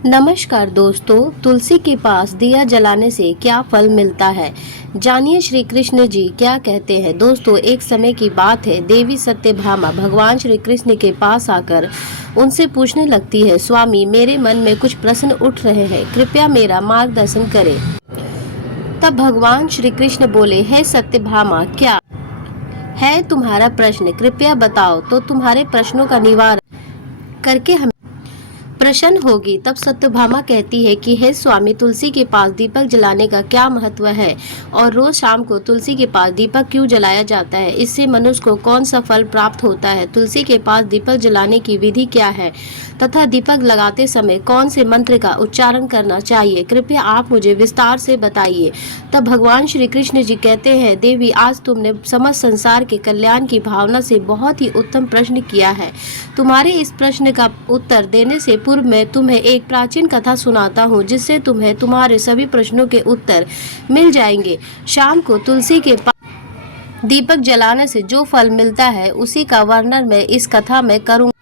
नमस्कार दोस्तों, तुलसी के पास दिया जलाने से क्या फल मिलता है, जानिए श्री कृष्ण जी क्या कहते हैं। दोस्तों, एक समय की बात है, देवी सत्यभामा भगवान श्री कृष्ण के पास आकर उनसे पूछने लगती है, स्वामी मेरे मन में कुछ प्रश्न उठ रहे हैं, कृपया मेरा मार्गदर्शन करें। तब भगवान श्री कृष्ण बोले, हे सत्यभामा, क्या है तुम्हारा प्रश्न, कृपया बताओ तो तुम्हारे प्रश्नों का निवारण करके हम प्रसन्न होगी। तब सत्यभामा कहती है कि हे स्वामी, तुलसी के पास दीपक जलाने का क्या महत्व है और रोज शाम को तुलसी के पास दीपक क्यों जलाया जाता है, इससे मनुष्य को कौन सा फल प्राप्त होता है, तुलसी के पास दीपक जलाने की विधि क्या है तथा दीपक लगाते समय कौन से मंत्र का उच्चारण करना चाहिए, कृपया आप मुझे विस्तार से बताइए। तब भगवान श्री कृष्ण जी कहते हैं, देवी, आज तुमने समस्त संसार के कल्याण की भावना से बहुत ही उत्तम प्रश्न किया है। तुम्हारे इस प्रश्न का उत्तर देने से पूर्व मैं तुम्हें एक प्राचीन कथा सुनाता हूँ, जिससे तुम्हें तुम्हारे सभी प्रश्नों के उत्तर मिल जाएंगे। शाम को तुलसी के पास दीपक जलाने से जो फल मिलता है उसी का वर्णन मैं इस कथा में करूँगा,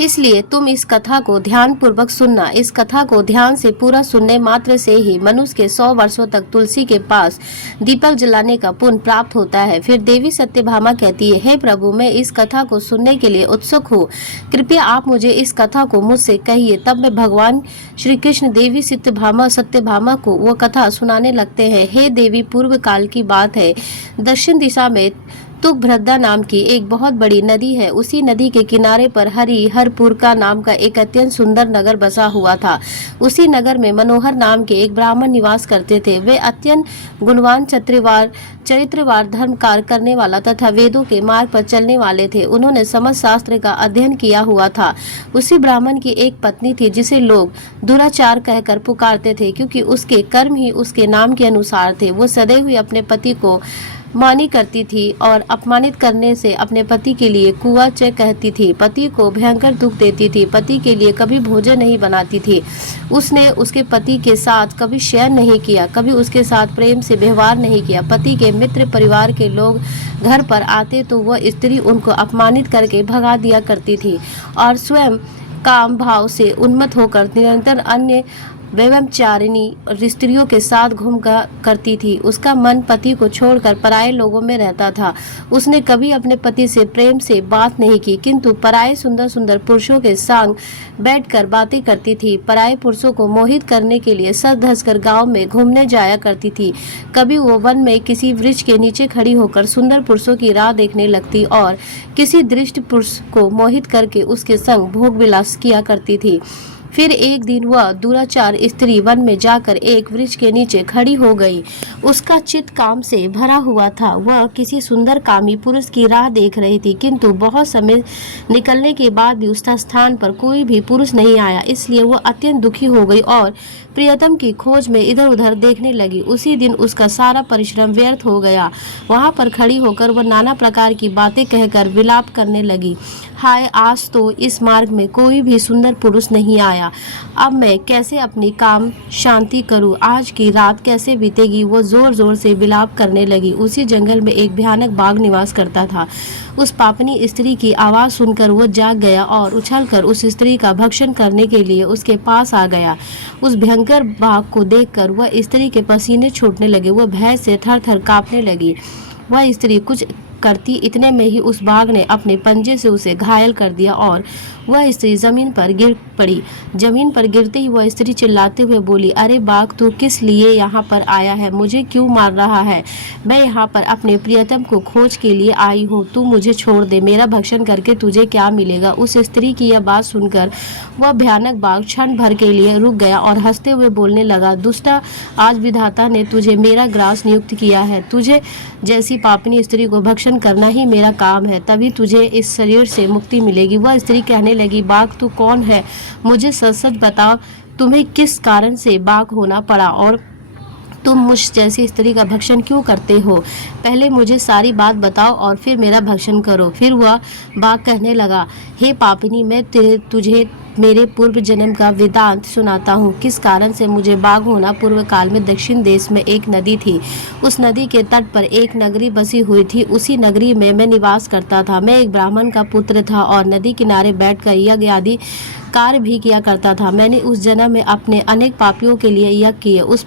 इसलिए तुम इस कथा को ध्यान पूर्वक सुनना। इस कथा को ध्यान से पूरा सुनने मात्र से ही मनुष्य के 100 वर्षों तक तुलसी के पास दीपक जलाने का पुण्य प्राप्त होता है। फिर देवी सत्यभामा कहती है, हे प्रभु, मैं इस कथा को सुनने के लिए उत्सुक हूँ, कृपया आप मुझे इस कथा को मुझसे कहिए। तब में भगवान श्री कृष्ण देवी सत्यभामा को वो कथा सुनाने लगते हैं। हे देवी, पूर्व काल की बात है, दक्षिण दिशा में तुंगभद्रा नाम की एक बहुत बड़ी नदी है। उसी नदी के किनारे पर हरिहरपुर का नाम का एक अत्यंत सुंदर नगर बसा हुआ था। उसी नगर में मनोहर नाम के एक ब्राह्मण निवास करते थे। वे अत्यंत गुणवान, चरित्रवार, धर्म कार्य करने वाला तथा वेदों के मार्ग पर चलने वाले थे। उन्होंने समस्त शास्त्र का अध्ययन किया हुआ था। उसी ब्राह्मण की एक पत्नी थी जिसे लोग दुराचार कहकर पुकारते थे, क्योंकि उसके कर्म ही उसके नाम के अनुसार थे। वो सदैव ही अपने पति को मानी करती थी और अपमानित करने से अपने पति के लिए कुआ च कहती थी। पति को भयंकर दुख देती थी। पति के लिए कभी भोजन नहीं बनाती थी। उसने उसके पति के साथ कभी शयन नहीं किया, कभी उसके साथ प्रेम से व्यवहार नहीं किया। पति के मित्र परिवार के लोग घर पर आते तो वह स्त्री उनको अपमानित करके भगा दिया करती थी और स्वयं काम भाव से उन्मत्त होकर निरंतर अन्य व्यभिचारिणी स्त्रियों के साथ घूम करती थी। उसका मन पति को छोड़कर पराये लोगों में रहता था। उसने कभी अपने पति से प्रेम से बात नहीं की, किंतु पराये सुंदर सुंदर पुरुषों के संग बैठकर बातें करती थी। पराये पुरुषों को मोहित करने के लिए सज धज कर गाँव में घूमने जाया करती थी। कभी वो वन में किसी वृक्ष के नीचे खड़ी होकर सुंदर पुरुषों की राह देखने लगती और किसी दृष्ट पुरुष को मोहित करके उसके संग भोग विलास किया करती थी। फिर एक दिन वह दुराचार स्त्री वन में जाकर एक वृक्ष के नीचे खड़ी हो गई। उसका चित्त काम से भरा हुआ था। वह किसी सुंदर कामी पुरुष की राह देख रही थी, किंतु बहुत समय निकलने के बाद भी उसका स्थान पर कोई भी पुरुष नहीं आया। इसलिए वह अत्यंत दुखी हो गई और प्रियतम की खोज में इधर उधर देखने लगी। उसी दिन उसका सारा परिश्रम व्यर्थ हो गया। वहां पर खड़ी होकर वह नाना प्रकार की बातें कहकर विलाप करने लगी। हाय, आज तो इस मार्ग में कोई भी सुंदर पुरुष नहीं आया। अब मैं कैसे अपनी काम शांति करूं? आज की रात कैसे बीतेगी? वो जोर जोर से विलाप करने लगी। उसी जंगल में एक भयानक बाघ निवास करता था। उस पापनी स्त्री की आवाज सुनकर वो जाग गया और उछलकर उस स्त्री का भक्षण करने के लिए उसके पास आ गया। उस भयंकर बाघ को देखकर वह स्त्री के पसीने छूटने लगे। वह भय से थर थर कांपने लगी। वह स्त्री कुछ करती इतने में ही उस बाघ ने अपने पंजे से उसे घायल कर दिया और वह स्त्री जमीन पर गिर पड़ी। जमीन पर गिरते ही वह स्त्री चिल्लाते हुए बोली, अरे बाघ, तू किस लिए यहाँ पर आया है? मुझे क्यों मार रहा है? मैं यहाँ पर अपने प्रियतम को खोज के लिए आई हूँ। तू मुझे छोड़ दे। मेरा भक्षण करके तुझे क्या मिलेगा? उस स्त्री की यह बात सुनकर वह भयानक बाघ क्षण भर के लिए रुक गया और हंसते हुए बोलने लगा, दुष्टा, आज विधाता ने तुझे मेरा ग्रास नियुक्त किया है। तुझे जैसी पापनी स्त्री को भक्षण करना ही मेरा काम है, तभी तुझे इस शरीर से मुक्ति मिलेगी। वह स्त्री कहने लगी, बाघ, तू कौन है? मुझे सच सच बताओ, तुम्हें किस कारण से बाघ होना पड़ा और तुम मुझ जैसी स्त्री का भक्षण क्यों करते हो? पहले मुझे सारी बात बताओ और फिर मेरा भक्षण करो। फिर वह बाघ कहने लगा, हे पापिनी, मैं तुझे मेरे पूर्व जन्म का वृतांत सुनाता हूँ। किस कारण से मुझे बाघ होना। पूर्व काल में दक्षिण देश में एक नदी थी। उस नदी के तट पर एक नगरी बसी हुई थी। उसी नगरी में मैं निवास करता था। मैं एक ब्राह्मण का पुत्र था और नदी किनारे बैठकर यज्ञ आदि कार्य भी किया करता था। मैंने उस जन्म में अपने अनेक पापियों के लिए यज्ञ किए। उस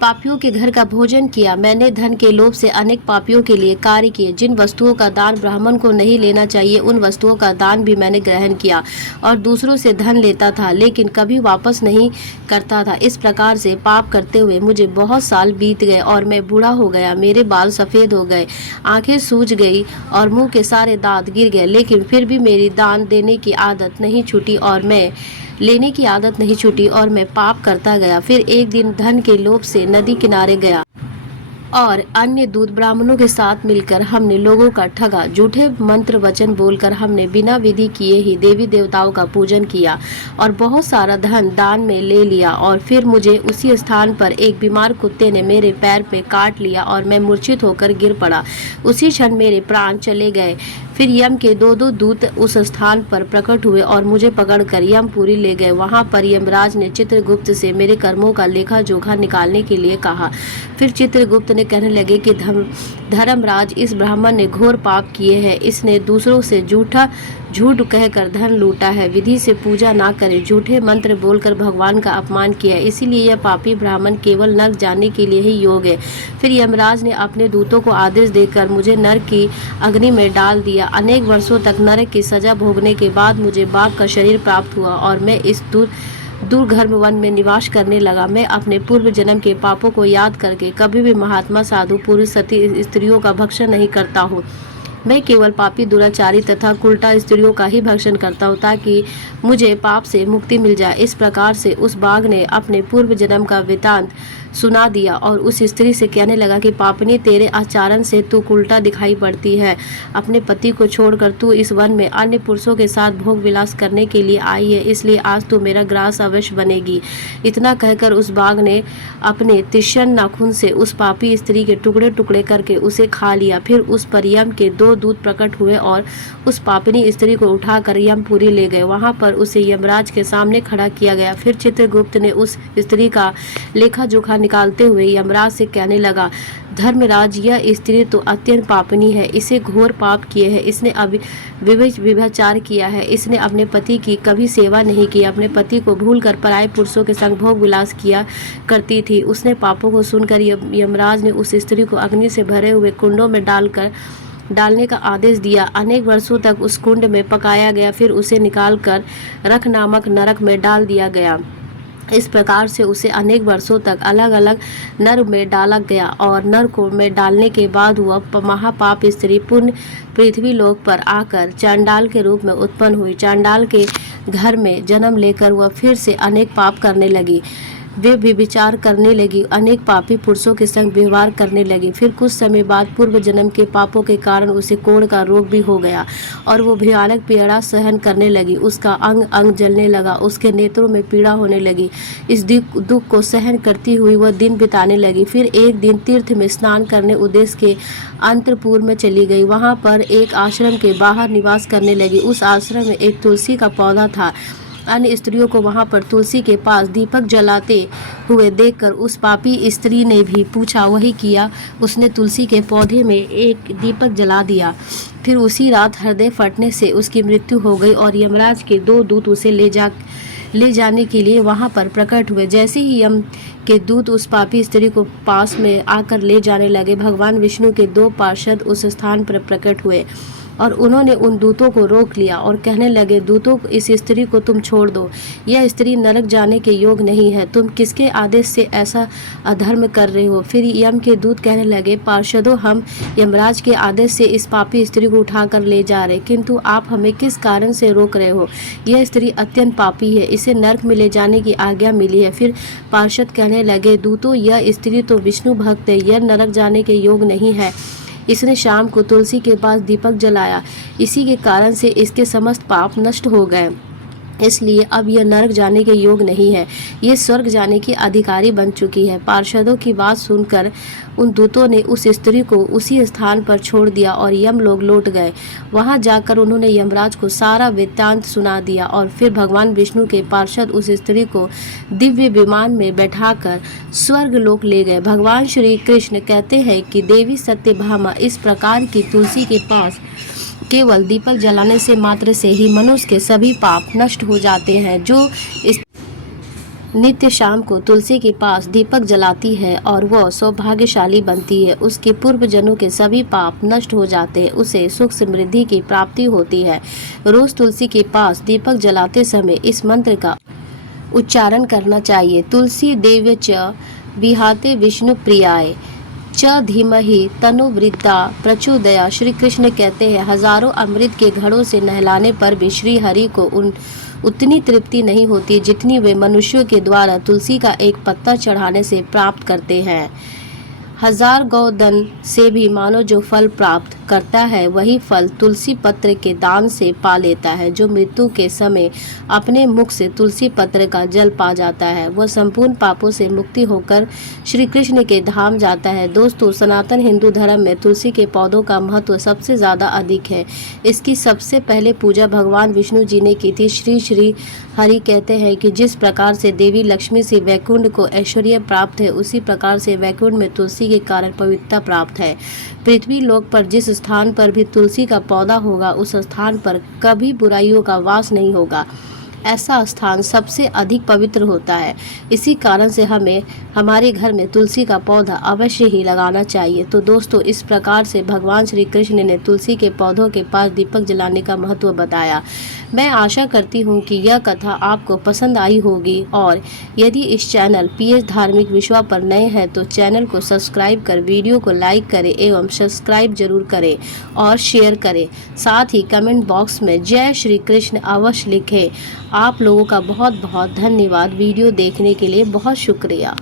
पापियों के घर का भोजन किया। मैंने धन के लोभ से अनेक पापियों के लिए कार्य किए। जिन वस्तुओं का दान ब्राह्मण को नहीं लेना चाहिए उन वस्तुओं का दान भी मैंने ग्रहण किया और दूसरों से धन लेता था लेकिन कभी वापस नहीं करता था। इस प्रकार से पाप करते हुए मुझे बहुत साल बीत गए और मैं बूढ़ा हो गया। मेरे बाल सफ़ेद हो गए, आंखें सूज गई और मुंह के सारे दांत गिर गए, लेकिन फिर भी मेरी दान देने की आदत नहीं छूटी और मैं लेने की आदत नहीं छूटी और मैं पाप करता गया। फिर एक दिन धन के लोभ से नदी किनारे गया और अन्य दूत ब्राह्मणों के साथ मिलकर हमने लोगों का ठगा। झूठे मंत्र वचन बोलकर हमने बिना विधि किए ही देवी देवताओं का पूजन किया और बहुत सारा धन दान में ले लिया। और फिर मुझे उसी स्थान पर एक बीमार कुत्ते ने मेरे पैर पे काट लिया और मैं मूर्छित होकर गिर पड़ा। उसी क्षण मेरे प्राण चले गए। फिर यम के दो दूत उस स्थान पर प्रकट हुए और मुझे पकड़कर यमपुरी ले गए। वहां पर यमराज ने चित्रगुप्त से मेरे कर्मों का लेखा जोखा निकालने के लिए कहा। फिर चित्रगुप्त ने कहने लगे कि धर्मराज, इस ब्राह्मण ने घोर पाप किए हैं। इसने दूसरों से झूठ कहकर धन लूटा है, विधि से पूजा ना करे, झूठे मंत्र बोलकर भगवान का अपमान किया, इसीलिए यह पापी ब्राह्मण केवल नरक जाने के लिए ही योग्य है। फिर यमराज ने अपने दूतों को आदेश देकर मुझे नरक की अग्नि में डाल दिया। अनेक वर्षों तक नरक की सजा भोगने के बाद मुझे बाघ का शरीर प्राप्त हुआ और मैं इस दुर्गम वन में निवास करने लगा। मैं अपने पूर्व जन्म के पापों को याद करके कभी भी महात्मा, साधु, पुरुष, सती स्त्रियों का भक्षण नहीं करता हूँ। मैं केवल पापी, दुराचारी तथा उल्टा स्त्रियों का ही भक्षण करता हूँ ताकि मुझे पाप से मुक्ति मिल जाए। इस प्रकार से उस बाघ ने अपने पूर्व जन्म का वृतांत सुना दिया और उस स्त्री से कहने लगा कि पापनी, तेरे आचरण से तू उल्टा दिखाई पड़ती है। अपने पति को छोड़कर तू इस वन में अन्य पुरुषों के साथ भोग विलास करने के लिए आई है, इसलिए आज तू मेरा ग्रास अवश्य बनेगी। इतना कहकर उस बाघ ने अपने तीक्ष्ण नाखून से उस पापी स्त्री के टुकड़े टुकड़े करके उसे खा लिया। फिर उस पर यम के दो दूत प्रकट हुए और उस पापनी स्त्री को उठाकर यमपुरी ले गए। वहां पर उसे यमराज के सामने खड़ा किया गया। फिर चित्रगुप्त ने उस स्त्री का लेखा जोखा निकालते हुए यमराज से कहने लगा, धर्मराज, यह स्त्री तो अत्यंत पापनी है, इसे घोर पाप किए है, इसने अभी व्यभिचार किया है, इसने अपने पति की कभी सेवा नहीं की, अपने पति को भूलकर पराये पुरुषों के संग भोग विलास किया करती थी। उसने पापों को सुनकर यमराज ने उस स्त्री को अग्नि से भरे हुए कुंडों में डालने का आदेश दिया। अनेक वर्षों तक उस कुंड में पकाया गया, फिर उसे निकालकर रख नामक नरक में डाल दिया गया। इस प्रकार से उसे अनेक वर्षों तक अलग अलग नरक में डाला गया और नरक में डालने के बाद वह महापाप स्त्री पुण्य पृथ्वी लोक पर आकर चांडाल के रूप में उत्पन्न हुई। चांडाल के घर में जन्म लेकर वह फिर से अनेक पाप करने लगी। वे व्यभिचार करने लगी, अनेक पापी पुरुषों के संग व्यवहार करने लगी। फिर कुछ समय बाद पूर्व जन्म के पापों के कारण उसे कोढ़ का रोग भी हो गया और वो भयानक पीड़ा सहन करने लगी। उसका अंग अंग जलने लगा, उसके नेत्रों में पीड़ा होने लगी। इस दुख को सहन करती हुई वह दिन बिताने लगी। फिर एक दिन तीर्थ में स्नान करने उद्देश्य के अंतपुर में चली गई। वहां पर एक आश्रम के बाहर निवास करने लगी। उस आश्रम में एक तुलसी का पौधा था। अन्य स्त्रियों को वहां पर तुलसी के पास दीपक जलाते हुए देखकर उस पापी स्त्री ने भी पूछा, वही किया। उसने तुलसी के पौधे में एक दीपक जला दिया। फिर उसी रात हृदय फटने से उसकी मृत्यु हो गई और यमराज के दो दूत उसे ले जाने के लिए वहां पर प्रकट हुए। जैसे ही यम के दूत उस पापी स्त्री को पास में आकर ले जाने लगे, भगवान विष्णु के दो पार्षद उस स्थान पर प्रकट हुए और उन्होंने उन दूतों को रोक लिया और कहने लगे, दूतों, इस स्त्री को तुम छोड़ दो, यह स्त्री नरक जाने के योग नहीं है, तुम किसके आदेश से ऐसा अधर्म कर रहे हो। फिर यम के दूत कहने लगे, पार्षदों, हम यमराज के आदेश से इस पापी स्त्री को उठाकर ले जा रहे, किंतु आप हमें किस कारण से रोक रहे हो। यह स्त्री अत्यंत पापी है, इसे नरक में ले जाने की आज्ञा मिली है। फिर पार्षद कहने लगे, दूतों, यह स्त्री तो विष्णु भक्त है, यह नरक जाने के योग नहीं है। इसने शाम को तुलसी के पास दीपक जलाया, इसी के कारण से इसके समस्त पाप नष्ट हो गए। इसलिए अब यह नरक जाने के योग नहीं है, ये स्वर्ग जाने की अधिकारी बन चुकी है। पार्षदों की बात सुनकर उन दूतों ने उस स्त्री को उसी स्थान पर छोड़ दिया और यम लोग लौट गए। वहां जाकर उन्होंने यमराज को सारा वृत्तांत सुना दिया और फिर भगवान विष्णु के पार्षद उस स्त्री को दिव्य विमान में बैठाकर स्वर्ग लोक ले गए। भगवान श्री कृष्ण कहते हैं कि देवी सत्यभामा इस प्रकार की तुलसी के पास केवल दीपक जलाने से मात्र से ही मनुष्य के सभी पाप नष्ट हो जाते हैं। जो इस नित्य शाम को तुलसी के पास दीपक जलाती है और वह सौभाग्यशाली बनती है, उसके पूर्व जन्मों के सभी पाप नष्ट हो जाते हैं, उसे सुख समृद्धि की प्राप्ति होती है। रोज तुलसी के पास दीपक जलाते समय इस मंत्र का उच्चारण करना चाहिए। तुलसी देव्य च विहाते विष्णु प्रियाय च धीमहि तनु वृद्धा प्रचोदया। श्री कृष्ण कहते हैं, हजारों अमृत के घड़ों से नहलाने पर भी श्री हरि को उतनी तृप्ति नहीं होती जितनी वे मनुष्यों के द्वारा तुलसी का एक पत्ता चढ़ाने से प्राप्त करते हैं। हजार गौदन से भी मानो जो फल प्राप्त करता है वही फल तुलसी पत्र के दान से पा लेता है। जो मृत्यु के समय अपने मुख से तुलसी पत्र का जल पा जाता है वह संपूर्ण पापों से मुक्ति होकर श्री कृष्ण के धाम जाता है। दोस्तों, सनातन हिंदू धर्म में तुलसी के पौधों का महत्व सबसे ज़्यादा अधिक है। इसकी सबसे पहले पूजा भगवान विष्णु जी ने की थी। श्री हरि कहते हैं कि जिस प्रकार से देवी लक्ष्मी से वैकुंठ को ऐश्वर्य प्राप्त है, उसी प्रकार से वैकुंठ में तुलसी के कारण पवित्रता प्राप्त है। पृथ्वी लोक पर जिस स्थान पर भी तुलसी का पौधा होगा उस स्थान पर कभी बुराइयों का वास नहीं होगा। ऐसा स्थान सबसे अधिक पवित्र होता है। इसी कारण से हमें हमारे घर में तुलसी का पौधा अवश्य ही लगाना चाहिए। तो दोस्तों, इस प्रकार से भगवान श्री कृष्ण ने तुलसी के पौधों के पास दीपक जलाने का महत्व बताया। मैं आशा करती हूँ कि यह कथा आपको पसंद आई होगी और यदि इस चैनल PS धार्मिक विषयों पर नए हैं तो चैनल को सब्सक्राइब कर वीडियो को लाइक करें एवं सब्सक्राइब जरूर करें और शेयर करें। साथ ही कमेंट बॉक्स में जय श्री कृष्ण अवश्य लिखें। आप लोगों का बहुत बहुत धन्यवाद। वीडियो देखने के लिए बहुत शुक्रिया।